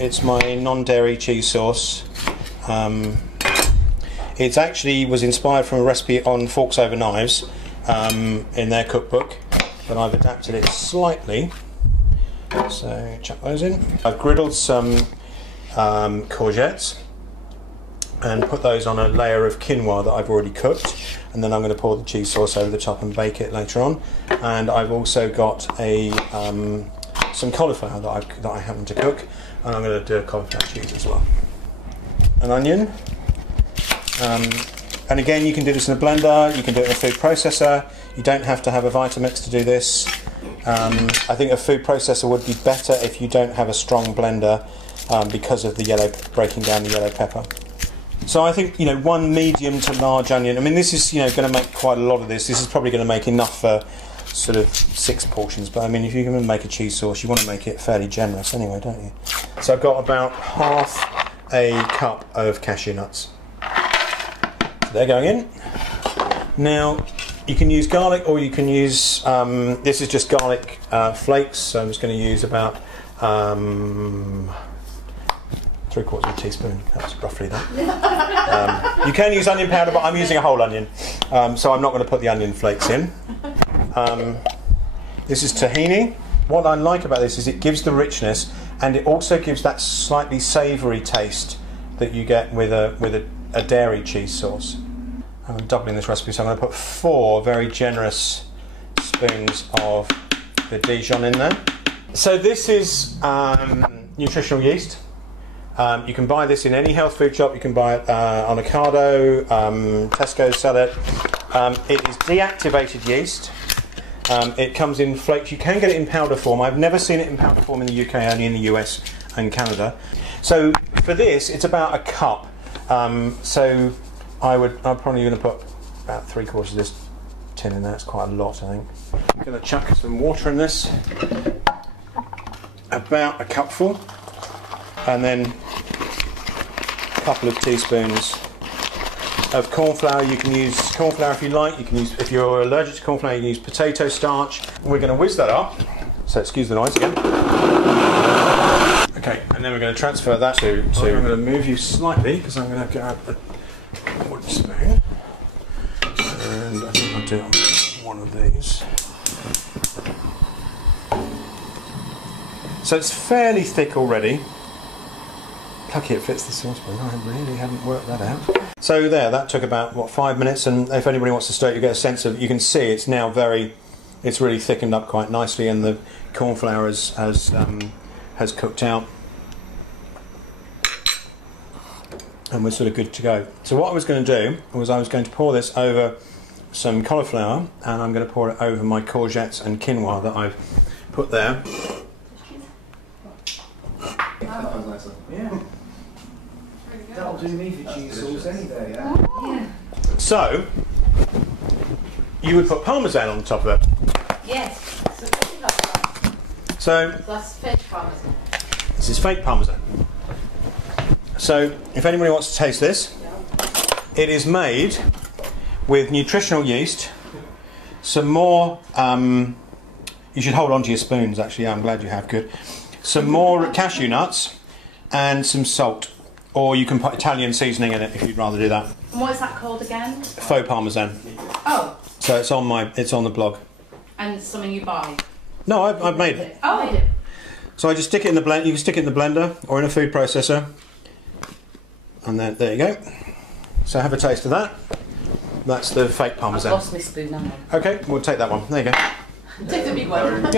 It's my non-dairy cheese sauce. It actually was inspired from a recipe on Forks Over Knives in their cookbook, but I've adapted it slightly. So chuck those in. I've griddled some courgettes and put those on a layer of quinoa that I've already cooked, and then I'm going to pour the cheese sauce over the top and bake it later on. And I've also got some cauliflower that I happen to cook, and I'm going to do a cauliflower cheese as well. An onion, and again you can do this in a blender, you can do it in a food processor. You don't have to have a Vitamix to do this. I think a food processor would be better if you don't have a strong blender because of the breaking down the yellow pepper. So I think, one medium to large onion. I mean, this is, going to make quite a lot of this. This is probably going to make enough for sort of 6 portions. But I mean, if you're going to make a cheese sauce, you want to make it fairly generous anyway, don't you? So I've got about half a cup of cashew nuts. So they're going in. Now, you can use garlic, or you can use, this is just garlic flakes. So I'm just going to use about 3/4 teaspoon, that's roughly that. You can use onion powder, but I'm using a whole onion, so I'm not going to put the onion flakes in. This is tahini. What I like about this is it gives the richness, and it also gives that slightly savoury taste that you get with a dairy cheese sauce. I'm doubling this recipe, so I'm going to put 4 very generous spoons of the Dijon in there. So this is nutritional yeast. You can buy this in any health food shop. You can buy it on Ocado, Tesco sell it. It is deactivated yeast. It comes in flakes. You can get it in powder form. I've never seen it in powder form in the UK, only in the US and Canada. So for this, it's about a cup. So I'm probably going to put about 3/4 of this tin in there. It's quite a lot, I think. I'm going to chuck some water in this. About a cupful. And then a couple of teaspoons of corn flour. You can use corn flour if you like. You can use, if you're allergic to corn flour, you can use potato starch. We're going to whiz that up. So excuse the noise again. Okay, and then we're going to transfer that to I'm going to move you slightly because I'm going to grab a wooden spoon, and I think I'll do it on one of these. So it's fairly thick already. Lucky it fits the saucepan. I really haven't worked that out. So that took about 5 minutes, and if anybody wants to stir it, you get a sense of, you can see it's now it's really thickened up quite nicely, and the corn flour has cooked out, and we're sort of good to go. So what I was going to do was I was going to pour this over some cauliflower, and I'm going to pour it over my courgettes and quinoa that I've put there. Yeah. That'll do me for cheese sauce any day, yeah? So, you would put parmesan on the top of it. Yes. So, that's fake parmesan. This is fake parmesan. So, if anybody wants to taste this, it is made with nutritional yeast, some more, you should hold on to your spoons actually, I'm glad you have, good. Some more cashew nuts and some salt. Or you can put Italian seasoning in it if you'd rather do that. And what is that called again? Faux parmesan. Oh. So it's on the blog. And it's something you buy? No, I've made it. Oh. So I just stick it in the blender. You can stick it in the blender or in a food processor. And then there you go. So have a taste of that. That's the fake parmesan. I've lost my spoon now. Okay, we'll take that one. There you go. Take the big one.